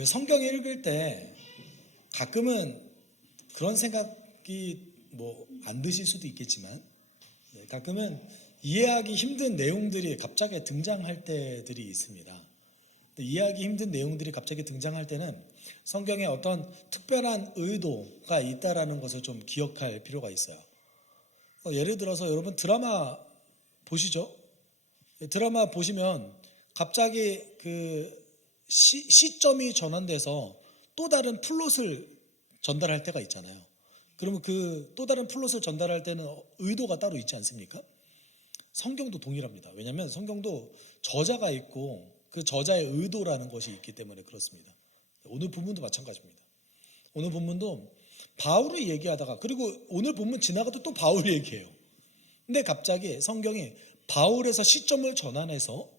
그 성경 읽을 때 가끔은 그런 생각이 뭐 안 드실 수도 있겠지만 가끔은 이해하기 힘든 내용들이 갑자기 등장할 때들이 있습니다. 이해하기 힘든 내용들이 갑자기 등장할 때는 성경에 어떤 특별한 의도가 있다라는 것을 좀 기억할 필요가 있어요. 예를 들어서 여러분 드라마 보시죠. 드라마 보시면 갑자기 그 시점이 전환돼서 또 다른 플롯을 전달할 때가 있잖아요. 그러면 그 또 다른 플롯을 전달할 때는 의도가 따로 있지 않습니까? 성경도 동일합니다. 왜냐하면 성경도 저자가 있고 그 저자의 의도라는 것이 있기 때문에 그렇습니다. 오늘 본문도 마찬가지입니다. 오늘 본문도 바울을 얘기하다가 그리고 오늘 본문 지나가도 또 바울 얘기해요. 근데 갑자기 성경이 바울에서 시점을 전환해서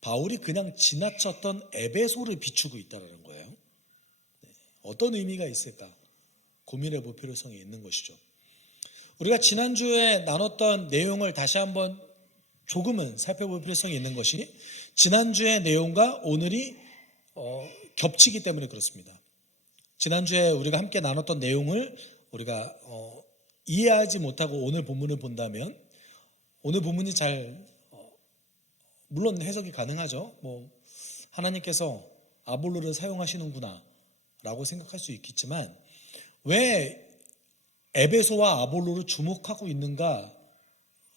바울이 그냥 지나쳤던 에베소를 비추고 있다는 거예요. 어떤 의미가 있을까? 고민해 볼 필요성이 있는 것이죠. 우리가 지난주에 나눴던 내용을 다시 한번 조금은 살펴볼 필요성이 있는 것이 지난주의 내용과 오늘이 겹치기 때문에 그렇습니다. 지난주에 우리가 함께 나눴던 내용을 우리가 이해하지 못하고 오늘 본문을 본다면 오늘 본문이 잘 물론 해석이 가능하죠. 뭐 하나님께서 아볼로를 사용하시는구나 라고 생각할 수 있겠지만 왜 에베소와 아볼로를 주목하고 있는가는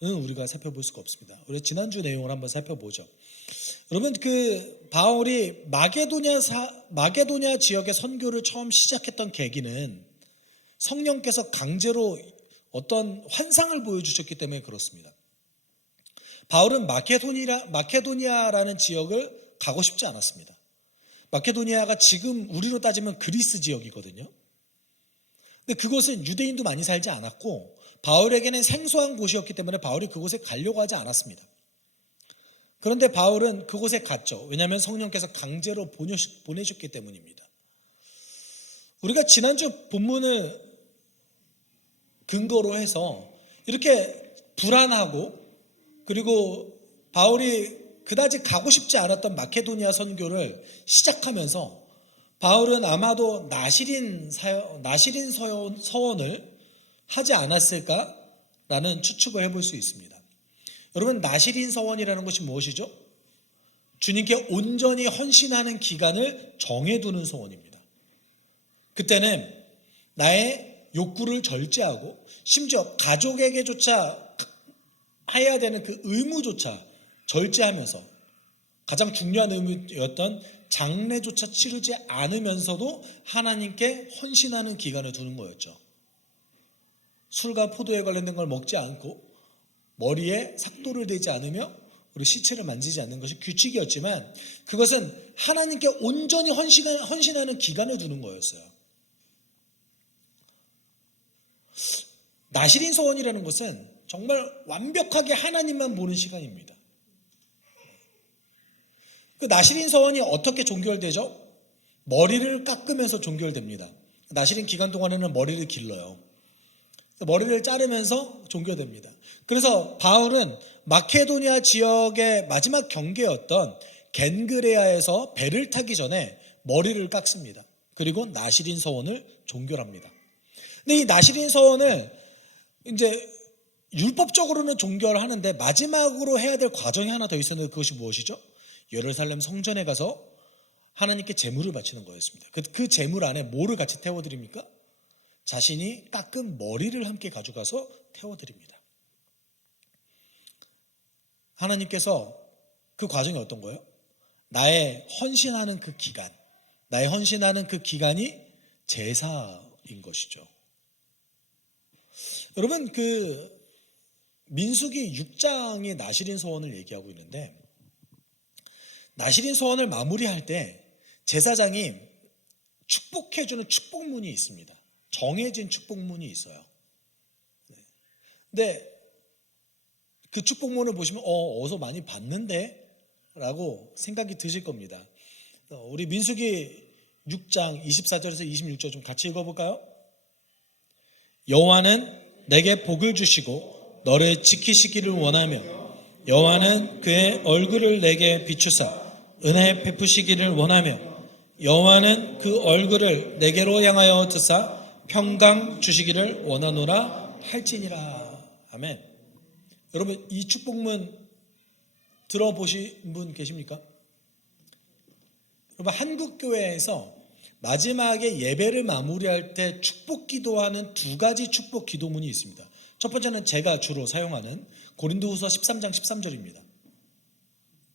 우리가 살펴볼 수가 없습니다. 우리 지난주 내용을 한번 살펴보죠. 여러분 그 바울이 마게도냐 지역의 선교를 처음 시작했던 계기는 성령께서 강제로 어떤 환상을 보여주셨기 때문에 그렇습니다. 바울은 마케도니아라는 지역을 가고 싶지 않았습니다. 마케도니아가 지금 우리로 따지면 그리스 지역이거든요. 근데 그곳은 유대인도 많이 살지 않았고 바울에게는 생소한 곳이었기 때문에 바울이 그곳에 가려고 하지 않았습니다. 그런데 바울은 그곳에 갔죠. 왜냐하면 성령께서 강제로 보내셨기 때문입니다. 우리가 지난주 본문을 근거로 해서 이렇게 불안하고 그리고 바울이 그다지 가고 싶지 않았던 마케도니아 선교를 시작하면서 바울은 아마도 나시린 서원을 하지 않았을까라는 추측을 해볼 수 있습니다. 여러분 나시린 서원이라는 것이 무엇이죠? 주님께 온전히 헌신하는 기간을 정해두는 서원입니다. 그때는 나의 욕구를 절제하고 심지어 가족에게조차 해야 되는 그 의무조차 절제하면서 가장 중요한 의무였던 장례조차 치르지 않으면서도 하나님께 헌신하는 기간을 두는 거였죠. 술과 포도에 관련된 걸 먹지 않고 머리에 삭도를 대지 않으며 우리 시체를 만지지 않는 것이 규칙이었지만 그것은 하나님께 온전히 헌신하는 기간을 두는 거였어요. 나시린 서원이라는 것은 정말 완벽하게 하나님만 보는 시간입니다. 그 나시린 서원이 어떻게 종결되죠? 머리를 깎으면서 종결됩니다. 나시린 기간 동안에는 머리를 길러요. 머리를 자르면서 종결됩니다. 그래서 바울은 마케도니아 지역의 마지막 경계였던 겐그레아에서 배를 타기 전에 머리를 깎습니다. 그리고 나시린 서원을 종결합니다. 근데 이 나시린 서원을 이제 율법적으로는 종결하는데 마지막으로 해야 될 과정이 하나 더 있었는데 그것이 무엇이죠? 예루살렘 성전에 가서 하나님께 제물을 바치는 거였습니다. 그 제물 안에 뭐를 같이 태워드립니까? 자신이 깎은 머리를 함께 가져가서 태워드립니다. 하나님께서 그 과정이 어떤 거예요? 나의 헌신하는 그 기간이 제사인 것이죠. 여러분 그 민수기 6장의 나시린 서원을 얘기하고 있는데 나시린 서원을 마무리할 때 제사장이 축복해주는 축복문이 있습니다. 정해진 축복문이 있어요. 근데 그 축복문을 보시면 어디서 많이 봤는데? 라고 생각이 드실 겁니다. 우리 민수기 6장 24절에서 26절 좀 같이 읽어볼까요? 여호와는 내게 복을 주시고 너를 지키시기를 원하며 여호와는 그의 얼굴을 내게 비추사 은혜 베푸시기를 원하며 여호와는 그 얼굴을 내게로 향하여 드사 평강 주시기를 원하노라 할지니라. 아멘. 여러분, 이 축복문 들어보신 분 계십니까? 여러분, 한국교회에서 마지막에 예배를 마무리할 때 축복 기도하는 두 가지 축복 기도문이 있습니다. 첫 번째는 제가 주로 사용하는 고린도후서 13장 13절입니다.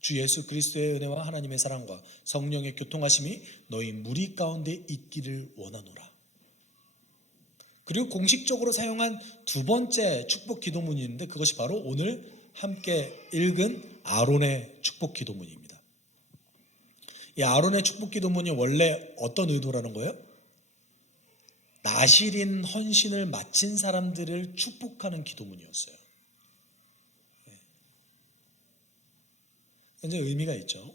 주 예수 그리스도의 은혜와 하나님의 사랑과 성령의 교통하심이 너희 무리 가운데 있기를 원하노라. 그리고 공식적으로 사용한 두 번째 축복 기도문이 있는데 그것이 바로 오늘 함께 읽은 아론의 축복 기도문입니다. 이 아론의 축복 기도문이 원래 어떤 의도라는 거예요? 나실인 헌신을 마친 사람들을 축복하는 기도문이었어요. 굉장히 의미가 있죠.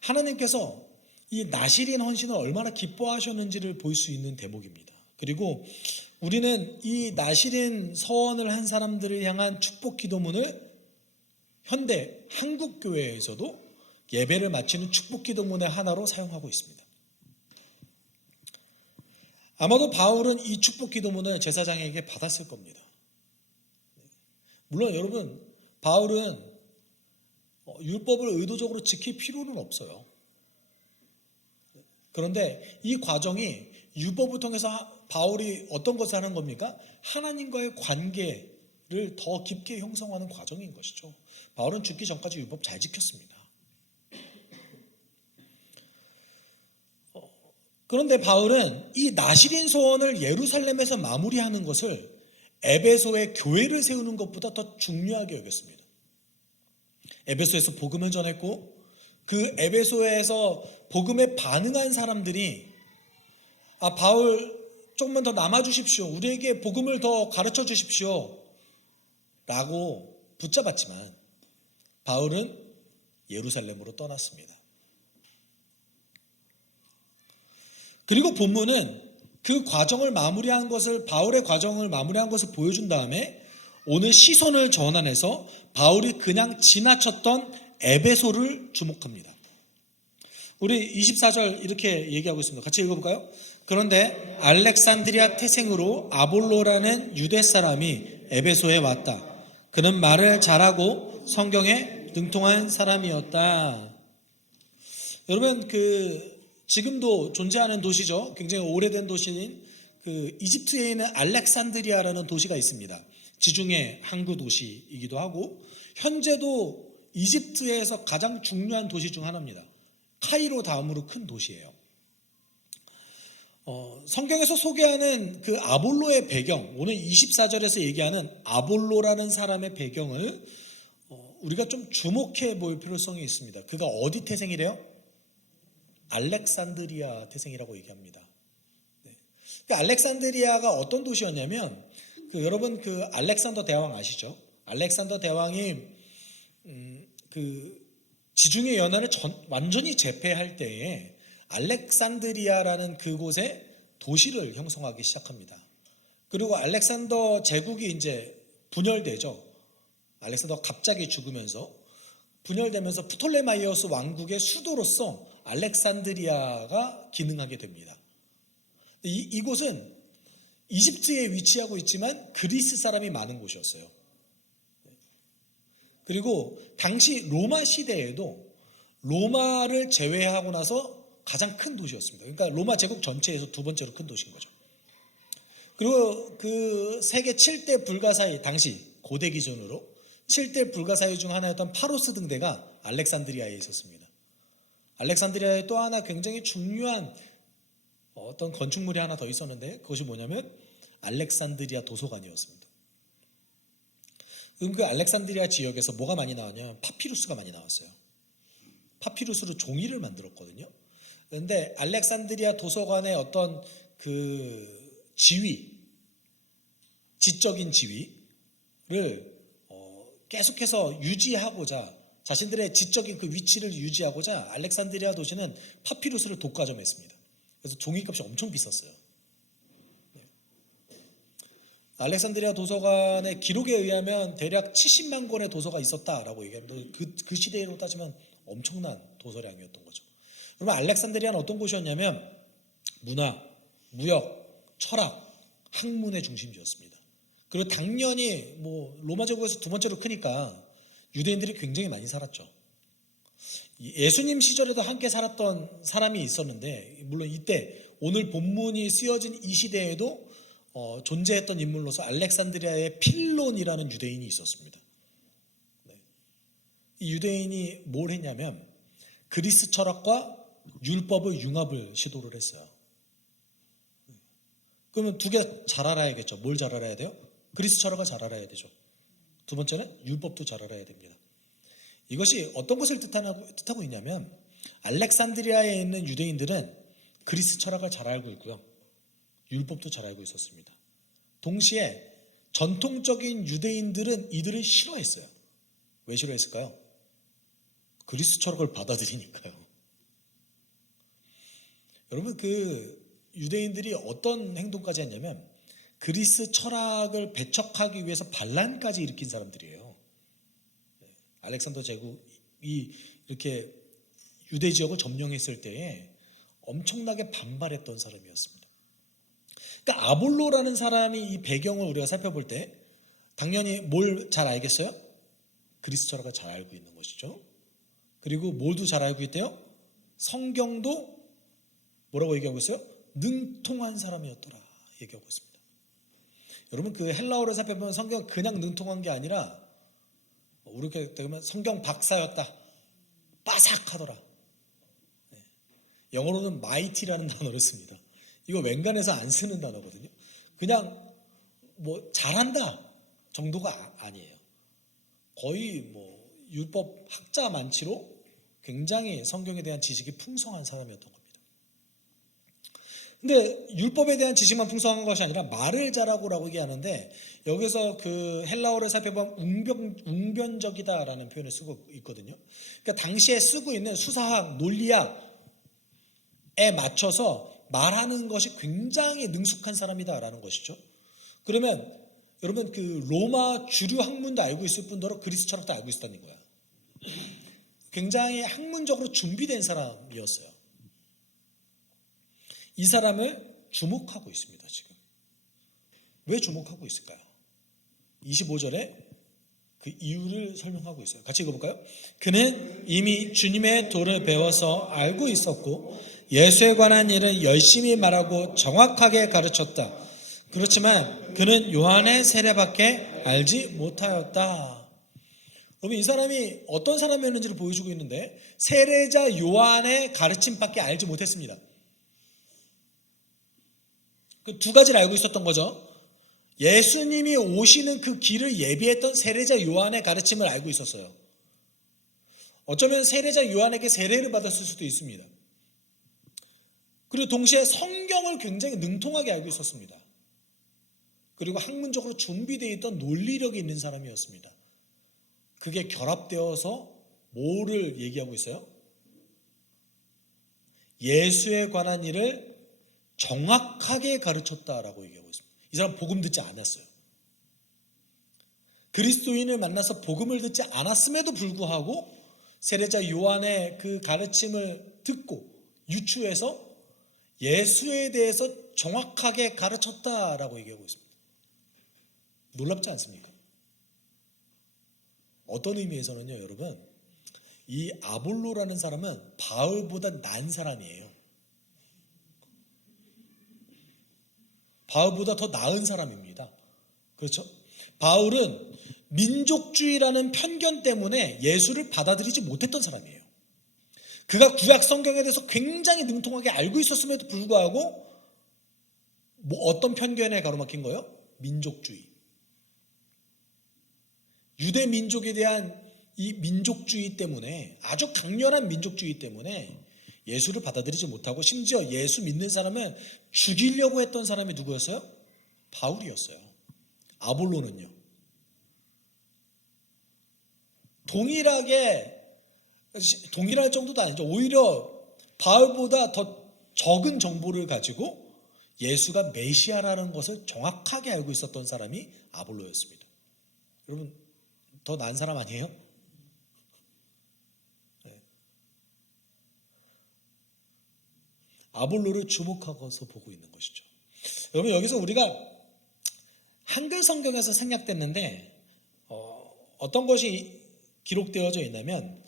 하나님께서 이 나실인 헌신을 얼마나 기뻐하셨는지를 볼 수 있는 대목입니다. 그리고 우리는 이 나실인 서원을 한 사람들을 향한 축복 기도문을 현대 한국교회에서도 예배를 마치는 축복 기도문의 하나로 사용하고 있습니다. 아마도 바울은 이 축복 기도문을 제사장에게 받았을 겁니다. 물론 여러분, 바울은 율법을 의도적으로 지킬 필요는 없어요. 그런데 이 과정이 율법을 통해서 바울이 어떤 것을 하는 겁니까? 하나님과의 관계를 더 깊게 형성하는 과정인 것이죠. 바울은 죽기 전까지 율법 잘 지켰습니다. 그런데 바울은 이 나실인 소원을 예루살렘에서 마무리하는 것을 에베소에 교회를 세우는 것보다 더 중요하게 여겼습니다. 에베소에서 복음을 전했고 그 에베소에서 복음에 반응한 사람들이 바울 조금만 더 남아주십시오. 우리에게 복음을 더 가르쳐 주십시오. 라고 붙잡았지만 바울은 예루살렘으로 떠났습니다. 그리고 본문은 그 과정을 마무리한 것을, 바울의 과정을 마무리한 것을 보여준 다음에 오늘 시선을 전환해서 바울이 그냥 지나쳤던 에베소를 주목합니다. 우리 24절 이렇게 얘기하고 있습니다. 같이 읽어볼까요? 그런데 알렉산드리아 태생으로 아볼로라는 유대 사람이 에베소에 왔다. 그는 말을 잘하고 성경에 능통한 사람이었다. 여러분, 지금도 존재하는 도시죠. 굉장히 오래된 도시인 이집트에 있는 알렉산드리아라는 도시가 있습니다. 지중해 항구 도시이기도 하고 현재도 이집트에서 가장 중요한 도시 중 하나입니다. 카이로 다음으로 큰 도시예요. 성경에서 소개하는 그 아볼로의 배경, 오늘 24절에서 얘기하는 아볼로라는 사람의 배경을 우리가 좀 주목해 볼 필요성이 있습니다. 그가 어디 태생이래요? 알렉산드리아 태생이라고 얘기합니다. 그 알렉산드리아가 어떤 도시였냐면 여러분 알렉산더 대왕 아시죠? 알렉산더 대왕이 지중해 연안을 완전히 제패할 때에 알렉산드리아라는 그곳에 도시를 형성하기 시작합니다. 그리고 알렉산더 제국이 이제 분열되죠. 알렉산더가 갑자기 죽으면서 분열되면서 프톨레마이오스 왕국의 수도로서 알렉산드리아가 기능하게 됩니다. 이곳은 이집트에 위치하고 있지만 그리스 사람이 많은 곳이었어요. 그리고 당시 로마 시대에도 로마를 제외하고 나서 가장 큰 도시였습니다. 그러니까 로마 제국 전체에서 두 번째로 큰 도시인 거죠. 그리고 그 세계 7대 불가사의, 당시 고대 기준으로 7대 불가사의 중 하나였던 파로스 등대가 알렉산드리아에 있었습니다. 알렉산드리아에 또 하나 굉장히 중요한 어떤 건축물이 하나 더 있었는데 그것이 뭐냐면 알렉산드리아 도서관이었습니다. 그 알렉산드리아 지역에서 뭐가 많이 나왔냐면 파피루스가 많이 나왔어요. 파피루스로 종이를 만들었거든요. 그런데 알렉산드리아 도서관의 어떤 지적인 지위를 계속해서 유지하고자, 자신들의 지적인 그 위치를 유지하고자 알렉산드리아 도시는 파피루스를 독과점했습니다. 그래서 종이값이 엄청 비쌌어요. 알렉산드리아 도서관의 기록에 의하면 대략 70만 권의 도서가 있었다라고 얘기합니다. 그 시대로 따지면 엄청난 도서량이었던 거죠. 여러분 알렉산드리아는 어떤 곳이었냐면 문화, 무역, 철학, 학문의 중심지였습니다. 그리고 당연히 뭐 로마 제국에서 두 번째로 크니까 유대인들이 굉장히 많이 살았죠. 예수님 시절에도 함께 살았던 사람이 있었는데 물론 이때 오늘 본문이 쓰여진 이 시대에도 존재했던 인물로서 알렉산드리아의 필론이라는 유대인이 있었습니다. 이 유대인이 뭘 했냐면 그리스 철학과 율법의 융합을 시도를 했어요. 그러면 두 개 잘 알아야겠죠. 뭘 잘 알아야 돼요? 그리스 철학을 잘 알아야 되죠. 두 번째는 율법도 잘 알아야 됩니다. 이것이 어떤 것을 뜻하고 있냐면 알렉산드리아에 있는 유대인들은 그리스 철학을 잘 알고 있고요. 율법도 잘 알고 있었습니다. 동시에 전통적인 유대인들은 이들을 싫어했어요. 왜 싫어했을까요? 그리스 철학을 받아들이니까요. 여러분 그 유대인들이 어떤 행동까지 했냐면 그리스 철학을 배척하기 위해서 반란까지 일으킨 사람들이에요. 알렉산더 제국이 이렇게 유대 지역을 점령했을 때에 엄청나게 반발했던 사람이었습니다. 그러니까 아볼로라는 사람이 이 배경을 우리가 살펴볼 때 당연히 뭘 잘 알겠어요? 그리스 철학을 잘 알고 있는 것이죠. 그리고 뭘도 잘 알고 있대요? 성경도 뭐라고 얘기하고 있어요? 능통한 사람이었더라 얘기하고 있습니다. 여러분 그 헬라어를 살펴보면 성경 그냥 능통한 게 아니라 우리가 되면 성경 박사였다. 빠삭하더라. 영어로는 mighty라는 단어를 씁니다. 이거 웬간해서 안 쓰는 단어거든요. 그냥 뭐 잘한다 정도가 아니에요. 거의 뭐 율법 학자 만치로 굉장히 성경에 대한 지식이 풍성한 사람이었던 겁니다. 근데 율법에 대한 지식만 풍성한 것이 아니라 말을 잘하고라고 얘기하는데 여기서 그 헬라어를 살펴보면 웅변적이다라는 표현을 쓰고 있거든요. 그러니까 당시에 쓰고 있는 수사학, 논리학에 맞춰서 말하는 것이 굉장히 능숙한 사람이다라는 것이죠. 그러면 여러분 그 로마 주류 학문도 알고 있을 뿐더러 그리스 철학도 알고 있었다는 거야. 굉장히 학문적으로 준비된 사람이었어요. 이 사람을 주목하고 있습니다. 지금 왜 주목하고 있을까요? 25절에 그 이유를 설명하고 있어요. 같이 읽어볼까요? 그는 이미 주님의 도를 배워서 알고 있었고 예수에 관한 일을 열심히 말하고 정확하게 가르쳤다. 그렇지만 그는 요한의 세례밖에 알지 못하였다. 그러면 이 사람이 어떤 사람이었는지를 보여주고 있는데 세례자 요한의 가르침밖에 알지 못했습니다. 그 두 가지를 알고 있었던 거죠. 예수님이 오시는 그 길을 예비했던 세례자 요한의 가르침을 알고 있었어요. 어쩌면 세례자 요한에게 세례를 받았을 수도 있습니다. 그리고 동시에 성경을 굉장히 능통하게 알고 있었습니다. 그리고 학문적으로 준비되어 있던 논리력이 있는 사람이었습니다. 그게 결합되어서 뭐를 얘기하고 있어요? 예수에 관한 일을 정확하게 가르쳤다라고 얘기하고 있습니다. 이 사람 복음 듣지 않았어요. 그리스도인을 만나서 복음을 듣지 않았음에도 불구하고 세례자 요한의 그 가르침을 듣고 유추해서 예수에 대해서 정확하게 가르쳤다라고 얘기하고 있습니다. 놀랍지 않습니까? 어떤 의미에서는요, 여러분, 이 아볼로라는 사람은 바울보다 난 사람이에요. 바울보다 더 나은 사람입니다. 그렇죠? 바울은 민족주의라는 편견 때문에 예수를 받아들이지 못했던 사람이에요. 그가 구약 성경에 대해서 굉장히 능통하게 알고 있었음에도 불구하고 뭐 어떤 편견에 가로막힌 거예요? 민족주의. 유대 민족에 대한 이 민족주의 때문에 아주 강렬한 민족주의 때문에 예수를 받아들이지 못하고 심지어 예수 믿는 사람은 죽이려고 했던 사람이 누구였어요? 바울이었어요. 아볼로는요. 동일할 정도도 아니죠. 오히려 바울보다 더 적은 정보를 가지고 예수가 메시아라는 것을 정확하게 알고 있었던 사람이 아볼로였습니다. 여러분 더 나은 사람 아니에요? 네. 아볼로를 주목하고서 보고 있는 것이죠. 여러분, 여기서 우리가 한글 성경에서 생략됐는데 어떤 것이 기록되어져 있냐면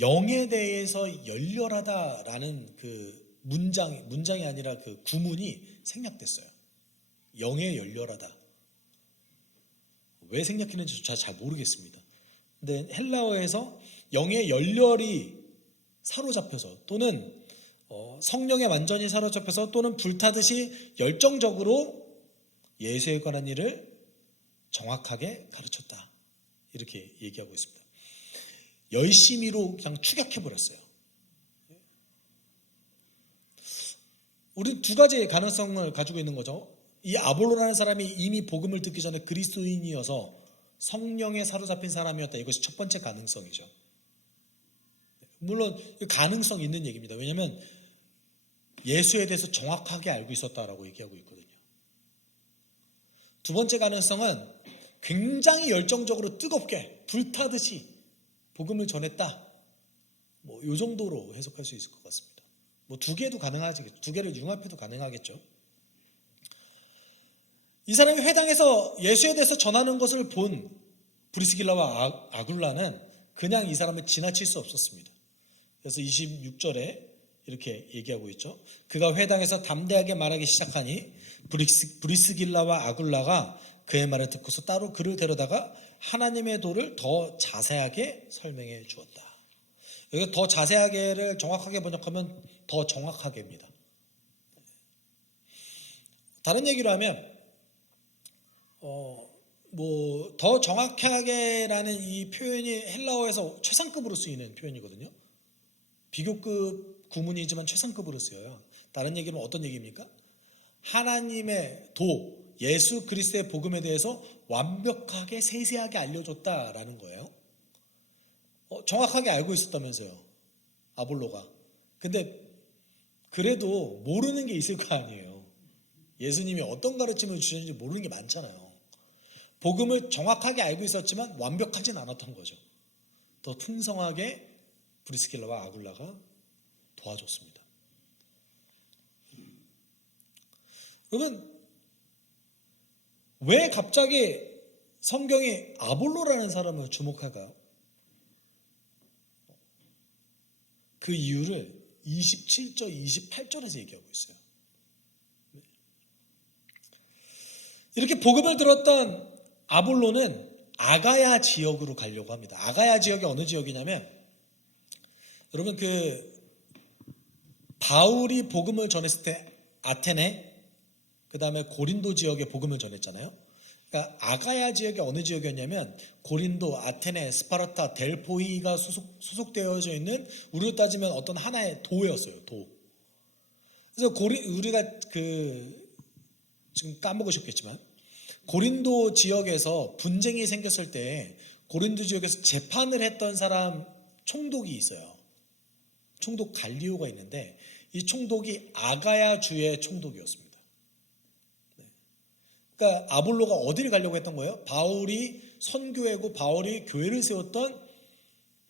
영에 대해서 열렬하다라는 그 문장이 아니라 그 구문이 생략됐어요. 영에 열렬하다. 왜 생략했는지 잘 모르겠습니다. 근데 헬라어에서 영의 열렬이 사로잡혀서 또는 성령에 완전히 사로잡혀서 또는 불타듯이 열정적으로 예수에 관한 일을 정확하게 가르쳤다. 이렇게 얘기하고 있습니다. 열심히로 그냥 축약해버렸어요. 우리 두 가지의 가능성을 가지고 있는 거죠. 이 아볼로라는 사람이 이미 복음을 듣기 전에 그리스도인이어서 성령에 사로잡힌 사람이었다. 이것이 첫 번째 가능성이죠. 물론 가능성 있는 얘기입니다. 왜냐하면 예수에 대해서 정확하게 알고 있었다라고 얘기하고 있거든요. 두 번째 가능성은 굉장히 열정적으로 뜨겁게 불타듯이 복음을 전했다. 이 정도로 해석할 수 있을 것 같습니다. 두 개도 가능하겠죠. 두 개를 융합해도 가능하겠죠. 이 사람이 회당에서 예수에 대해서 전하는 것을 본 브리스길라와 아굴라는 그냥 이 사람을 지나칠 수 없었습니다. 그래서 26절에 이렇게 얘기하고 있죠. 그가 회당에서 담대하게 말하기 시작하니 브리스길라와 아굴라가 그의 말을 듣고서 따로 그를 데려다가 하나님의 도를 더 자세하게 설명해 주었다. 여기 더 자세하게를 정확하게 번역하면 더 정확하게입니다. 다른 얘기로 하면 더 정확하게라는 이 표현이 헬라어에서 최상급으로 쓰이는 표현이거든요. 비교급 구문이지만 최상급으로 쓰여요. 다른 얘기는 어떤 얘기입니까? 하나님의 도, 예수 그리스도의 복음에 대해서 완벽하게 세세하게 알려줬다라는 거예요. 정확하게 알고 있었다면서요, 아볼로가. 근데 그래도 모르는 게 있을 거 아니에요. 예수님이 어떤 가르침을 주셨는지 모르는 게 많잖아요. 복음을 정확하게 알고 있었지만 완벽하진 않았던 거죠. 더 풍성하게 브리스길라와 아굴라가 도와줬습니다. 여러분, 왜 갑자기 성경이 아볼로라는 사람을 주목할까요? 그 이유를 27절, 28절에서 얘기하고 있어요. 이렇게 복음을 들었던 아볼로는 아가야 지역으로 가려고 합니다. 아가야 지역이 어느 지역이냐면, 여러분 바울이 복음을 전했을 때 아테네, 그 다음에 고린도 지역에 복음을 전했잖아요. 그러니까 아가야 지역이 어느 지역이었냐면 고린도, 아테네, 스파르타, 델포이가 소속되어져 있는, 우리로 따지면 어떤 하나의 도였어요. 도. 그래서 우리가 지금 까먹으셨겠지만 고린도 지역에서 분쟁이 생겼을 때 고린도 지역에서 재판을 했던 사람 총독이 있어요. 총독 갈리오가 있는데 이 총독이 아가야 주의 총독이었습니다. 그러니까 아볼로가 어디를 가려고 했던 거예요? 바울이 선교회고 바울이 교회를 세웠던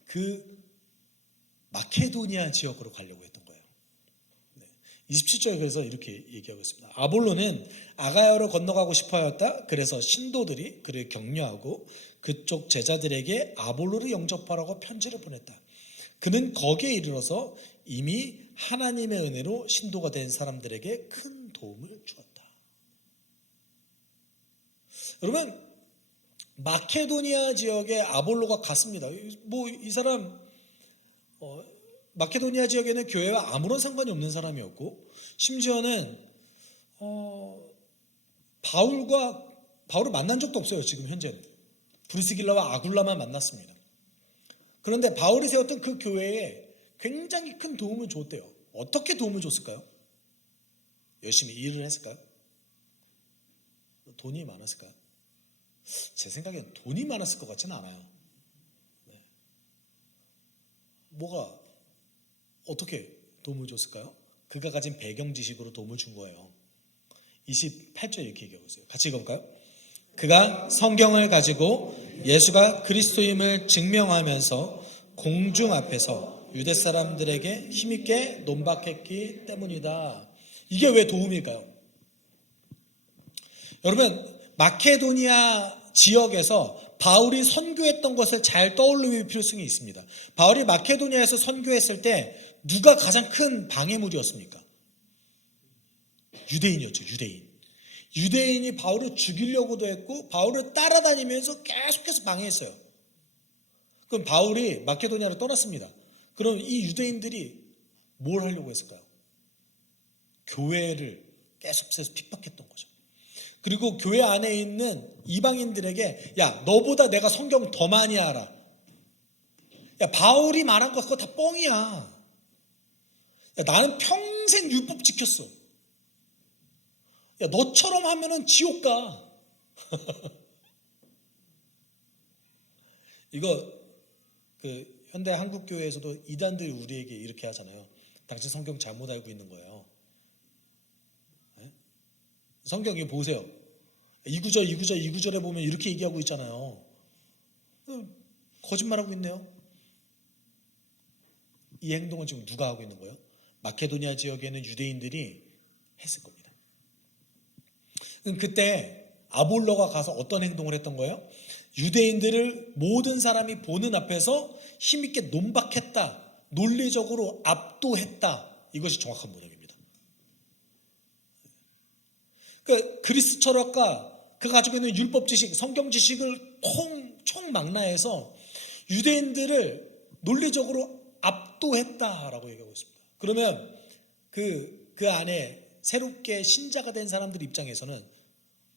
그 마케도니아 지역으로 가려고 했던 거예요. 27절에 그래서 이렇게 얘기하고 있습니다. 아볼로는 아가야로 건너가고 싶어 하였다. 그래서 신도들이 그를 격려하고 그쪽 제자들에게 아볼로를 영접하라고 편지를 보냈다. 그는 거기에 이르러서 이미 하나님의 은혜로 신도가 된 사람들에게 큰 도움을 주었다. 여러분, 마케도니아 지역에 아볼로가 갔습니다. 이 사람 마케도니아 지역에는 교회와 아무런 상관이 없는 사람이었고, 심지어는 바울을 만난 적도 없어요. 지금 현재는 브리스길라와 아굴라만 만났습니다. 그런데 바울이 세웠던 그 교회에 굉장히 큰 도움을 줬대요. 어떻게 도움을 줬을까요? 열심히 일을 했을까요? 돈이 많았을까요? 제 생각엔 돈이 많았을 것 같지는 않아요. 어떻게 도움을 줬을까요? 그가 가진 배경 지식으로 도움을 준 거예요. 28절 이렇게 얘기하고 있어요. 같이 읽어볼까요? 그가 성경을 가지고 예수가 그리스도임을 증명하면서 공중 앞에서 유대 사람들에게 힘있게 논박했기 때문이다. 이게 왜 도움일까요? 여러분, 마케도니아 지역에서 바울이 선교했던 것을 잘 떠올릴 필요성이 있습니다. 바울이 마케도니아에서 선교했을 때 누가 가장 큰 방해물이었습니까? 유대인이었죠. 유대인이 바울을 죽이려고도 했고 바울을 따라다니면서 계속해서 방해했어요. 그럼 바울이 마케도니아로 떠났습니다. 그럼 이 유대인들이 뭘 하려고 했을까요? 교회를 계속해서 핍박했던 거죠. 그리고 교회 안에 있는 이방인들에게 야, 너보다 내가 성경 더 많이 알아. 야, 바울이 말한 거 그거 다 뻥이야. 야, 나는 평생 율법 지켰어. 야, 너처럼 하면은 지옥 가. 이거 현대 한국 교회에서도 이단들이 우리에게 이렇게 하잖아요. 당신 성경 잘못 알고 있는 거예요. 네? 성경에 보세요. 이 구절에 보면 이렇게 얘기하고 있잖아요. 거짓말하고 있네요. 이 행동은 지금 누가 하고 있는 거예요? 마케도니아 지역에는 유대인들이 했을 겁니다. 그때 아볼로가 가서 어떤 행동을 했던 거예요? 유대인들을 모든 사람이 보는 앞에서 힘있게 논박했다. 논리적으로 압도했다. 이것이 정확한 번역입니다. 그러니까 그리스 철학과 그 가지고 있는 율법 지식, 성경 지식을 총망라해서 유대인들을 논리적으로 압도했다라고 얘기하고 있습니다. 그러면 그 안에 새롭게 신자가 된 사람들 입장에서는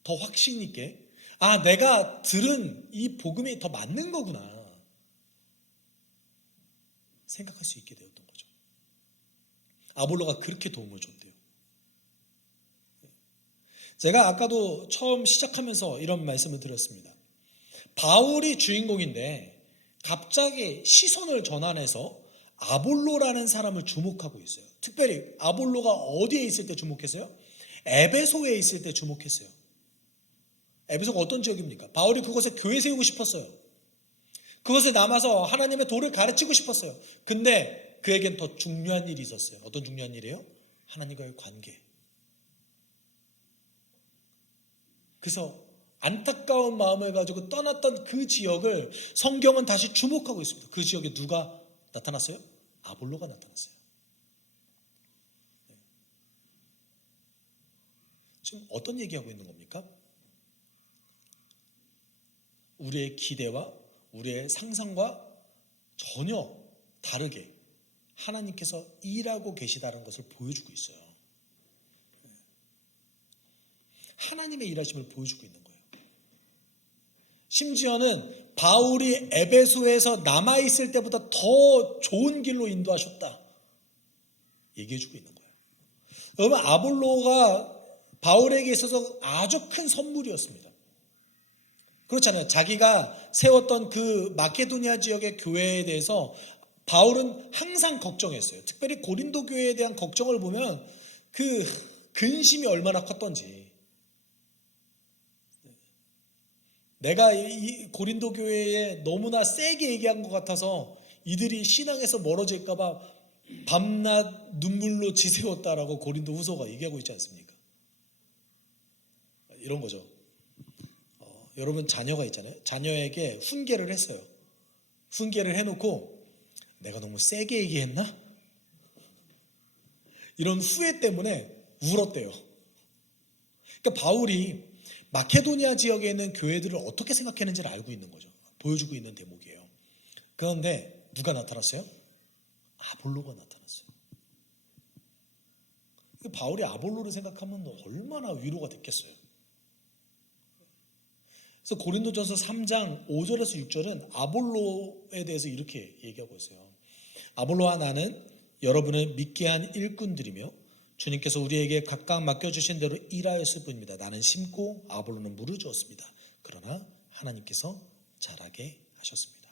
더 확신 있게 아, 내가 들은 이 복음이 더 맞는 거구나 생각할 수 있게 되었던 거죠. 아볼로가 그렇게 도움을 줬대요. 제가 아까도 처음 시작하면서 이런 말씀을 드렸습니다. 바울이 주인공인데 갑자기 시선을 전환해서 아볼로라는 사람을 주목하고 있어요. 특별히 아볼로가 어디에 있을 때 주목했어요? 에베소에 있을 때 주목했어요. 에베소가 어떤 지역입니까? 바울이 그곳에 교회 세우고 싶었어요. 그곳에 남아서 하나님의 도를 가르치고 싶었어요. 근데 그에겐 더 중요한 일이 있었어요. 어떤 중요한 일이에요? 하나님과의 관계. 그래서 안타까운 마음을 가지고 떠났던 그 지역을 성경은 다시 주목하고 있습니다. 그 지역에 누가 나타났어요? 아볼로가 나타났어요. 지금 어떤 얘기하고 있는 겁니까? 우리의 기대와 우리의 상상과 전혀 다르게 하나님께서 일하고 계시다는 것을 보여주고 있어요. 하나님의 일하심을 보여주고 있는 거예요. 심지어는 바울이 에베소에서 남아있을 때보다 더 좋은 길로 인도하셨다. 얘기해주고 있는 거예요. 여러분, 아볼로가 바울에게 있어서 아주 큰 선물이었습니다. 그렇잖아요. 자기가 세웠던 그 마케도니아 지역의 교회에 대해서 바울은 항상 걱정했어요. 특별히 고린도 교회에 대한 걱정을 보면 그 근심이 얼마나 컸던지. 내가 이 고린도 교회에 너무나 세게 얘기한 것 같아서 이들이 신앙에서 멀어질까 봐 밤낮 눈물로 지새웠다라고 고린도 후서가 얘기하고 있지 않습니까? 이런 거죠. 여러분 자녀가 있잖아요. 자녀에게 훈계를 했어요. 훈계를 해놓고 내가 너무 세게 얘기했나? 이런 후회 때문에 울었대요. 그러니까 바울이 마케도니아 지역에 있는 교회들을 어떻게 생각했는지를 알고 있는 거죠. 보여주고 있는 대목이에요. 그런데 누가 나타났어요? 아볼로가 나타났어요. 바울이 아볼로를 생각하면 얼마나 위로가 됐겠어요. 그래서 고린도전서 3장 5절에서 6절은 아볼로에 대해서 이렇게 얘기하고 있어요. 아볼로와 나는 여러분을 믿게 한 일꾼들이며 주님께서 우리에게 각각 맡겨주신 대로 일하였을 뿐입니다. 나는 심고 아볼로는 물을 주었습니다. 그러나 하나님께서 자라게 하셨습니다.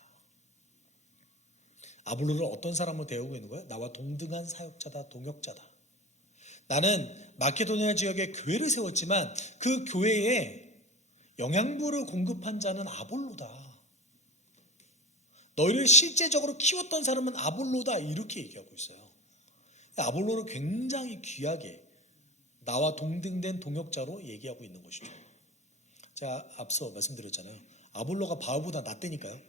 아볼로를 어떤 사람으로 대우고 있는 거예요? 나와 동등한 사역자다, 동역자다. 나는 마케도니아 지역에 교회를 세웠지만 그 교회에 영양분을 공급한 자는 아볼로다. 너희를 실제적으로 키웠던 사람은 아볼로다 이렇게 얘기하고 있어요. 아볼로를 굉장히 귀하게 나와 동등된 동역자로 얘기하고 있는 것이죠. 제가 앞서 말씀드렸잖아요. 아볼로가 바울보다 낫다니까요.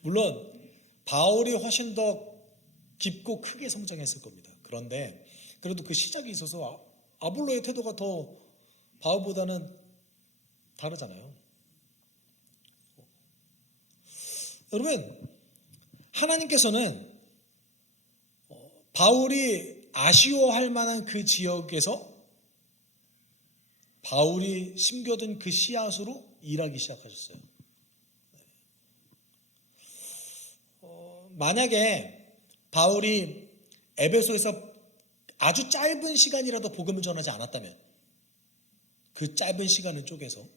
물론 바울이 훨씬 더 깊고 크게 성장했을 겁니다. 그런데 그래도 그 시작이 있어서 아볼로의 태도가 더 바울보다는 다르잖아요. 여러분, 하나님께서는 바울이 아쉬워할 만한 그 지역에서 바울이 심겨둔 그 씨앗으로 일하기 시작하셨어요. 만약에 바울이 에베소에서 아주 짧은 시간이라도 복음을 전하지 않았다면, 그 짧은 시간을 쪼개서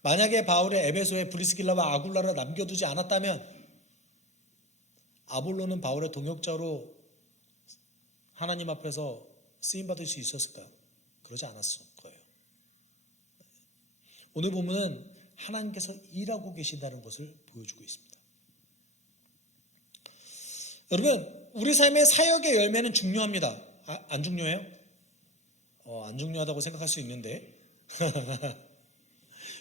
만약에 바울의 에베소에 브리스길라와 아굴라를 남겨두지 않았다면 아볼로는 바울의 동역자로 하나님 앞에서 쓰임받을 수 있었을까요? 그러지 않았을 거예요. 오늘 본문은 하나님께서 일하고 계신다는 것을 보여주고 있습니다. 여러분, 우리 삶의 사역의 열매는 중요합니다. 안 중요해요? 안 중요하다고 생각할 수 있는데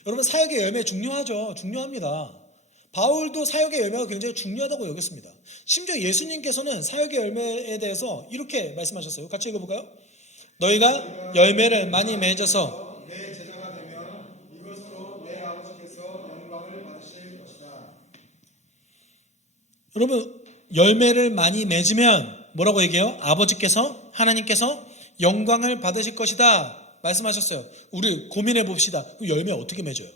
여러분, 사역의 열매 중요하죠. 중요합니다. 바울도 사역의 열매가 굉장히 중요하다고 여겼습니다. 심지어 예수님께서는 사역의 열매에 대해서 이렇게 말씀하셨어요. 같이 읽어볼까요? 너희가 열매를 많이 맺어서 내 제자가 되면 이것으로 내 아버지께서 영광을 받으실 것이다. 여러분, 열매를 많이 맺으면 뭐라고 얘기해요? 아버지께서, 하나님께서 영광을 받으실 것이다 말씀하셨어요. 우리 고민해 봅시다. 그 열매 어떻게 맺어요?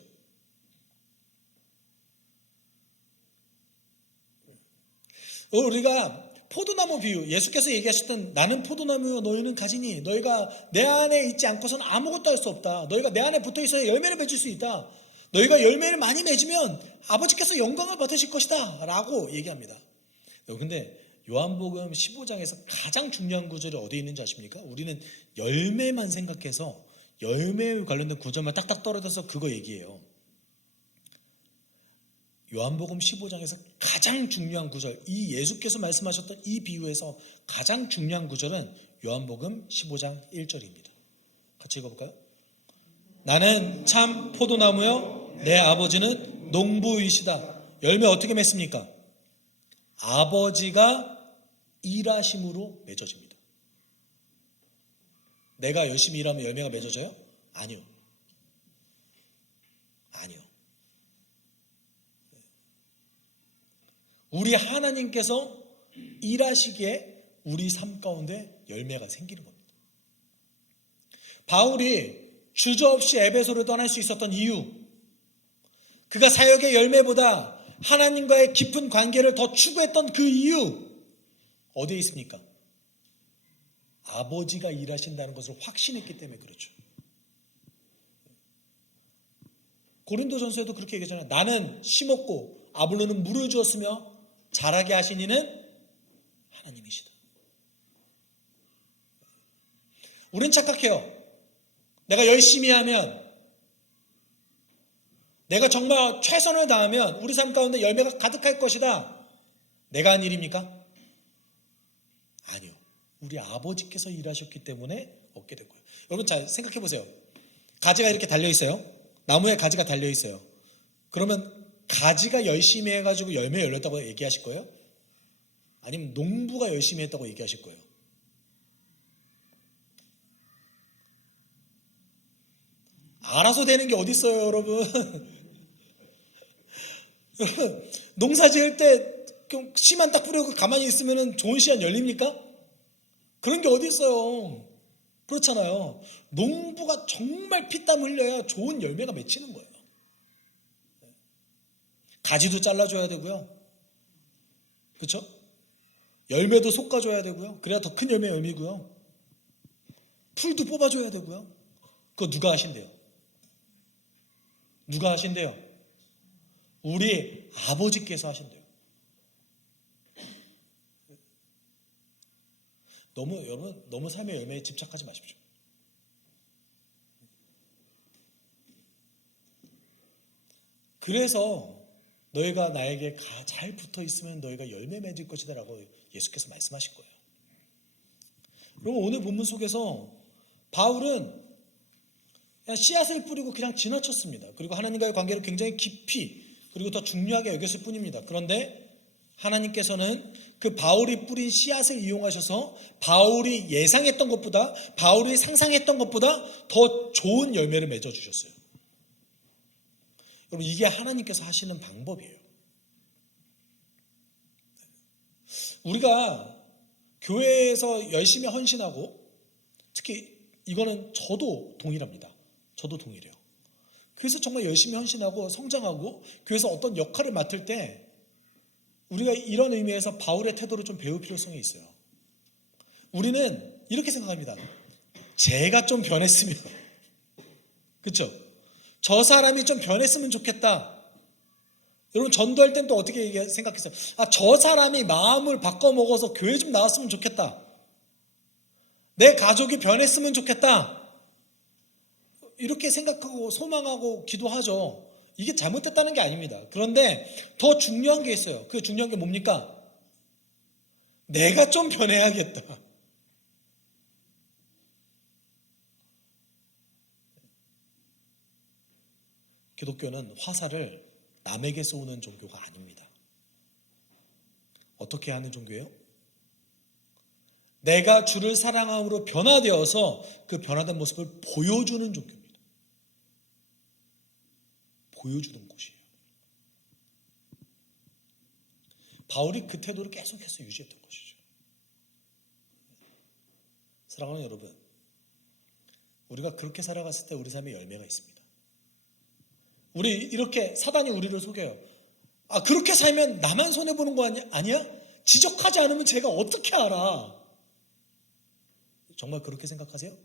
우리가 포도나무 비유, 예수께서 얘기하셨던 나는 포도나무요 너희는 가지니 너희가 내 안에 있지 않고서는 아무것도 할 수 없다. 너희가 내 안에 붙어 있어야 열매를 맺을 수 있다. 너희가 열매를 많이 맺으면 아버지께서 영광을 받으실 것이다 라고 얘기합니다. 근데 요한복음 15장에서 가장 중요한 구절이 어디에 있는지 아십니까? 우리는 열매만 생각해서 열매에 관련된 구절만 딱딱 떨어져서 그거 얘기해요. 요한복음 15장에서 가장 중요한 구절, 이 예수께서 말씀하셨던 이 비유에서 가장 중요한 구절은 요한복음 15장 1절입니다. 같이 읽어볼까요? 나는 참 포도나무요 내 아버지는 농부이시다. 열매 어떻게 맺습니까? 아버지가 일하심으로 맺어집니다. 내가 열심히 일하면 열매가 맺어져요? 아니요. 아니요. 우리 하나님께서 일하시기에 우리 삶 가운데 열매가 생기는 겁니다. 바울이 주저없이 에베소를 떠날 수 있었던 이유, 그가 사역의 열매보다 하나님과의 깊은 관계를 더 추구했던 그 이유 어디에 있습니까? 아버지가 일하신다는 것을 확신했기 때문에 그렇죠. 고린도전서에도 그렇게 얘기하잖아요. 나는 심었고 아볼로는 물을 주었으며 자라게 하신 이는 하나님이시다. 우린 착각해요. 내가 열심히 하면, 내가 정말 최선을 다하면 우리 삶 가운데 열매가 가득할 것이다. 내가 한 일입니까? 아니요. 우리 아버지께서 일하셨기 때문에 얻게 된 거예요. 여러분 잘 생각해 보세요. 가지가 이렇게 달려 있어요. 나무에 가지가 달려 있어요. 그러면 가지가 열심히 해가지고 열매 열렸다고 얘기하실 거예요? 아니면 농부가 열심히 했다고 얘기하실 거예요? 알아서 되는 게 어디 있어요, 여러분? 농사 지을 때 씨만 딱 뿌리고 가만히 있으면 좋은 씨앗 열립니까? 그런 게 어디 있어요? 그렇잖아요. 농부가 정말 피땀 흘려야 좋은 열매가 맺히는 거예요. 가지도 잘라줘야 되고요. 그렇죠? 열매도 솎아줘야 되고요. 그래야 더 큰 열매 열리고요. 풀도 뽑아줘야 되고요. 그거 누가 하신대요? 누가 하신대요? 우리 아버지께서 하신대요. 여러분 너무 삶의 열매에 집착하지 마십시오. 그래서 너희가 나에게 잘 붙어 있으면 너희가 열매 맺을 것이다 라고 예수께서 말씀하신 거예요. 그리고 오늘 본문 속에서 바울은 그냥 씨앗을 뿌리고 그냥 지나쳤습니다. 그리고 하나님과의 관계를 굉장히 깊이 그리고 더 중요하게 여겼을 뿐입니다. 그런데 하나님께서는 그 바울이 뿌린 씨앗을 이용하셔서 바울이 예상했던 것보다, 바울이 상상했던 것보다 더 좋은 열매를 맺어주셨어요. 여러분, 이게 하나님께서 하시는 방법이에요. 우리가 교회에서 열심히 헌신하고, 특히 이거는 저도 동일합니다. 저도 동일해요. 그래서 정말 열심히 헌신하고 성장하고 교회에서 어떤 역할을 맡을 때 우리가 이런 의미에서 바울의 태도를 좀 배울 필요성이 있어요. 우리는 이렇게 생각합니다. 제가 좀 변했으면, 그렇죠? 저 사람이 좀 변했으면 좋겠다. 여러분, 전도할 땐 또 어떻게 생각했어요? 저 사람이 마음을 바꿔먹어서 교회 좀 나왔으면 좋겠다. 내 가족이 변했으면 좋겠다. 이렇게 생각하고 소망하고 기도하죠. 이게 잘못됐다는 게 아닙니다. 그런데 더 중요한 게 있어요. 그 중요한 게 뭡니까? 내가 좀 변해야겠다. 기독교는 화살을 남에게 쏘는 종교가 아닙니다. 어떻게 하는 종교예요? 내가 주를 사랑함으로 변화되어서 그 변화된 모습을 보여주는 종교입니다. 보여주는 곳이에요. 바울이 그 태도를 계속해서 유지했던 것이죠. 사랑하는 여러분, 우리가 그렇게 살아갔을 때 우리 삶에 열매가 있습니다. 우리 이렇게 사단이 우리를 속여요. 그렇게 살면 나만 손해보는 거 아니야? 지적하지 않으면 제가 어떻게 알아? 정말 그렇게 생각하세요?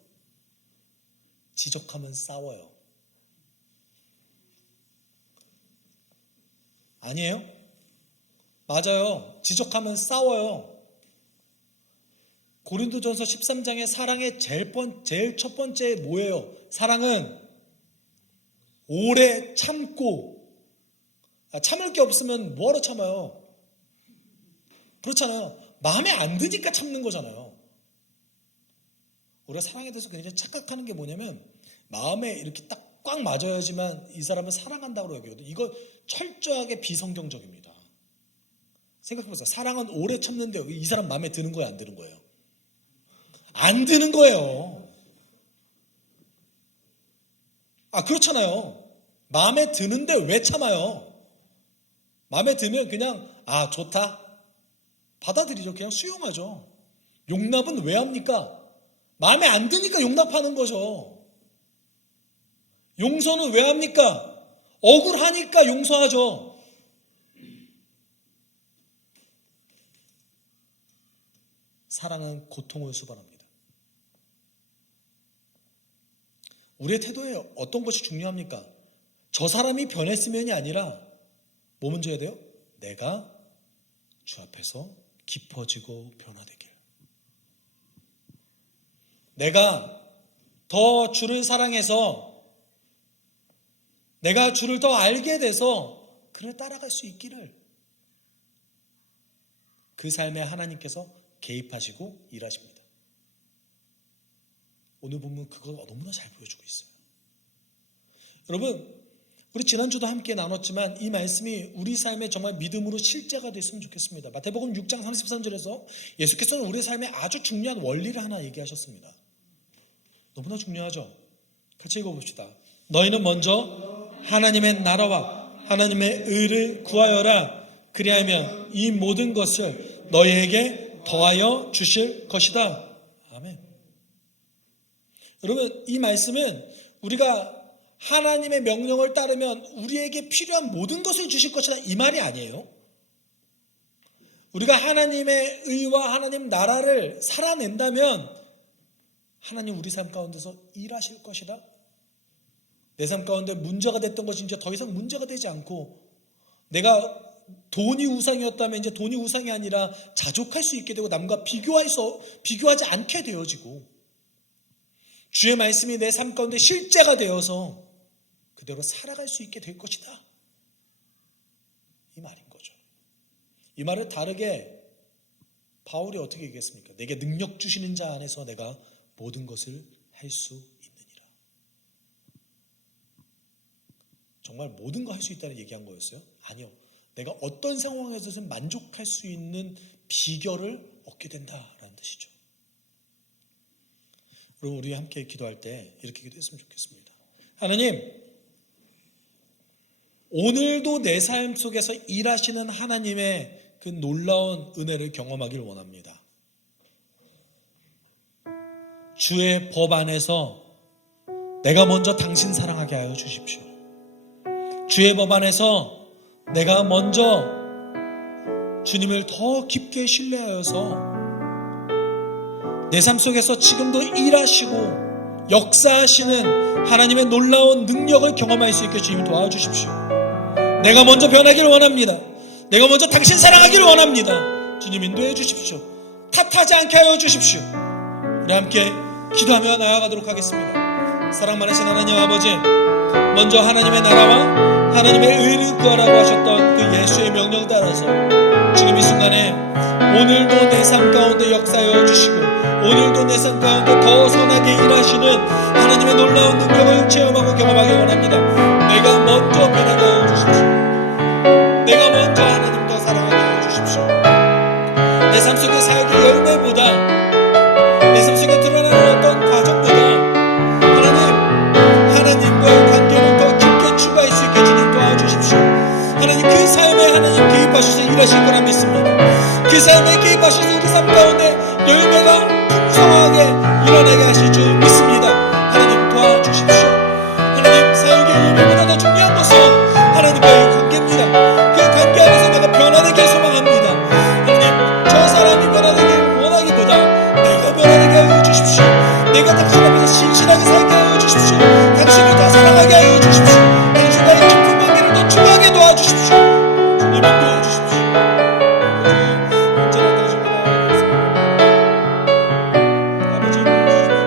지적하면 싸워요. 아니에요? 맞아요. 지적하면 싸워요. 고린도전서 13장의 사랑의 제일 첫 번째 뭐예요? 사랑은 오래 참고, 참을 게 없으면 뭐하러 참아요? 그렇잖아요. 마음에 안 드니까 참는 거잖아요. 우리가 사랑에 대해서 굉장히 착각하는 게 뭐냐면 마음에 이렇게 딱 꽉 맞아야지만 이 사람을 사랑한다고 여기거든요. 이거 철저하게 비성경적입니다. 생각해보세요. 사랑은 오래 참는데 이 사람 마음에 드는 거예요, 안 드는 거예요? 안 드는 거예요. 그렇잖아요. 마음에 드는데 왜 참아요? 마음에 들면 그냥 좋다. 받아들이죠. 그냥 수용하죠. 용납은 왜 합니까? 마음에 안 드니까 용납하는 거죠. 용서는 왜 합니까? 억울하니까 용서하죠. 사랑은 고통을 수반합니다. 우리의 태도에 어떤 것이 중요합니까? 저 사람이 변했으면이 아니라 뭐 먼저 해야 돼요? 내가 주 앞에서 깊어지고 변화되길. 내가 더 주를 사랑해서 내가 주를 더 알게 돼서 그를 따라갈 수 있기를, 그 삶에 하나님께서 개입하시고 일하십니다. 오늘 보면 그거 너무나 잘 보여주고 있어요. 여러분, 우리 지난주도 함께 나눴지만 이 말씀이 우리 삶에 정말 믿음으로 실제가 됐으면 좋겠습니다. 마태복음 6장 33절에서 예수께서는 우리 삶에 아주 중요한 원리를 하나 얘기하셨습니다. 너무나 중요하죠? 같이 읽어봅시다. 너희는 먼저 하나님의 나라와 하나님의 의를 구하여라. 그리하면 이 모든 것을 너희에게 더하여 주실 것이다. 아멘. 여러분, 이 말씀은 우리가 하나님의 명령을 따르면 우리에게 필요한 모든 것을 주실 것이다, 이 말이 아니에요. 우리가 하나님의 의와 하나님 나라를 살아낸다면 하나님 우리 삶 가운데서 일하실 것이다. 내 삶 가운데 문제가 됐던 것이 이제 더 이상 문제가 되지 않고, 내가 돈이 우상이었다면 이제 돈이 우상이 아니라 자족할 수 있게 되고 남과 비교하지 않게 되어지고, 주의 말씀이 내 삶 가운데 실제가 되어서 그대로 살아갈 수 있게 될 것이다. 이 말을 다르게 바울이 어떻게 얘기했습니까? 내게 능력 주시는 자 안에서 내가 모든 것을 할 수 있느니라. 정말 모든 거 할 수 있다는 얘기한 거였어요? 아니요. 내가 어떤 상황에서든 만족할 수 있는 비결을 얻게 된다라는 뜻이죠. 그럼 우리 함께 기도할 때 이렇게 기도했으면 좋겠습니다. 하나님, 오늘도 내 삶 속에서 일하시는 하나님의 그 놀라운 은혜를 경험하길 원합니다. 주의 법 안에서 내가 먼저 당신 사랑하게 하여 주십시오. 주의 법 안에서 내가 먼저 주님을 더 깊게 신뢰하여서 내 삶 속에서 지금도 일하시고 역사하시는 하나님의 놀라운 능력을 경험할 수 있게 주님 도와주십시오. 내가 먼저 변하기를 원합니다. 내가 먼저 당신 사랑하기를 원합니다. 주님 인도해 주십시오. 탓하지 않게 하여 주십시오. 우리 함께 기도하며 나아가도록 하겠습니다. 사랑 많으신 하나님 아버지, 먼저 하나님의 나라와 하나님의 의를 구하라고 하셨던 그 예수의 명령 따라서 지금 이 순간에 오늘도 내 삶 가운데 역사하여 주시고 오늘도 내 삶 가운데 더 선하게 일하시는 하나님의 놀라운 능력을 체험하고 경험하기 원합니다. 내가 먼저 변하게 하여 주십시오. 내가 먼저 하나님 더 사랑하게 하여 주십시오. 내 삶 속의 사역의 열매보다 내 삶 속에 드러나는 어떤 과정보다 하나님과의 관계를 더 깊게 추구할 수 있게 주님 도와주십시오. 하나님 그 삶에 하나님 개입하셔서 일하실 거라 믿습니다. 그 삶에 개입하셔서 우리 삶 가운데 열매가 풍성하게 일어나게 하실 줄 믿습니다. 하나님 도와주십시오. 하나님 사역의 의미보다 더 중요한 것은 하나님과의 관계입니다. 그 관계 안에서 내가 변화되길 소망합니다. 하나님 저 사람이 변화되길 원하기보다 내가 변화되게 하여 주십시오. 내가 당신 앞에서 신실하게 살게 하여 주십시오. 당신을 더 사랑하게 하여 주십시오. 당신과의 깊은 관계를 더 추구하게 도와주십시오. 주님 인도해 주십시오. 언제나 당신과 나아가겠습니다. 아버지 인도해 주십시오.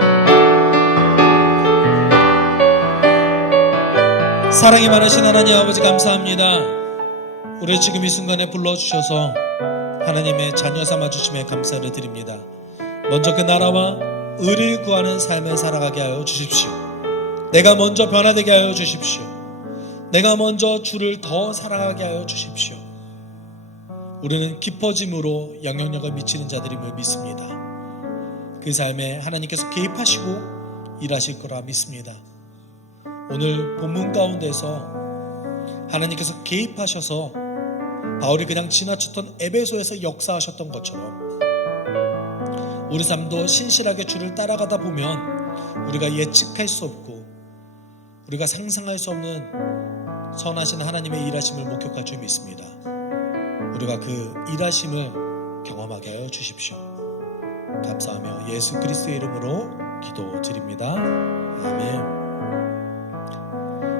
사랑이 많으신 하나님 아버지 감사합니다. 우리 지금 이 순간에 불러주셔서 하나님의 자녀 삼아주심에 감사를 드립니다. 먼저 그 나라와 의를 구하는 삶을 살아가게 하여 주십시오. 내가 먼저 변화되게 하여 주십시오. 내가 먼저 주를 더 사랑하게 하여 주십시오. 우리는 깊어짐으로 영향력을 미치는 자들임을 믿습니다. 그 삶에 하나님께서 개입하시고 일하실 거라 믿습니다. 오늘 본문 가운데서 하나님께서 개입하셔서 바울이 그냥 지나쳤던 에베소에서 역사하셨던 것처럼 우리 삶도 신실하게 주를 따라가다 보면 우리가 예측할 수 없고 우리가 상상할 수 없는 선하신 하나님의 일하심을 목격할 줄 믿습니다. 우리가 그 일하심을 경험하게 하여 주십시오. 감사하며 예수 그리스도의 이름으로 기도드립니다. 아멘.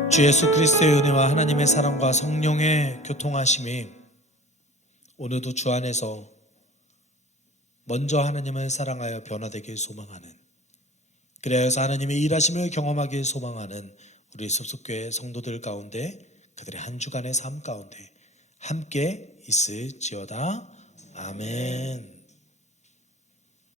주 예수 그리스도의 은혜와 하나님의 사랑과 성령의 교통하심이 오늘도 주 안에서 먼저 하나님을 사랑하여 변화되길 소망하는, 그래서 하나님의 일하심을 경험하길 소망하는 우리 숲속교회 성도들 가운데 그들의 한 주간의 삶 가운데 함께 있을지어다. 아멘.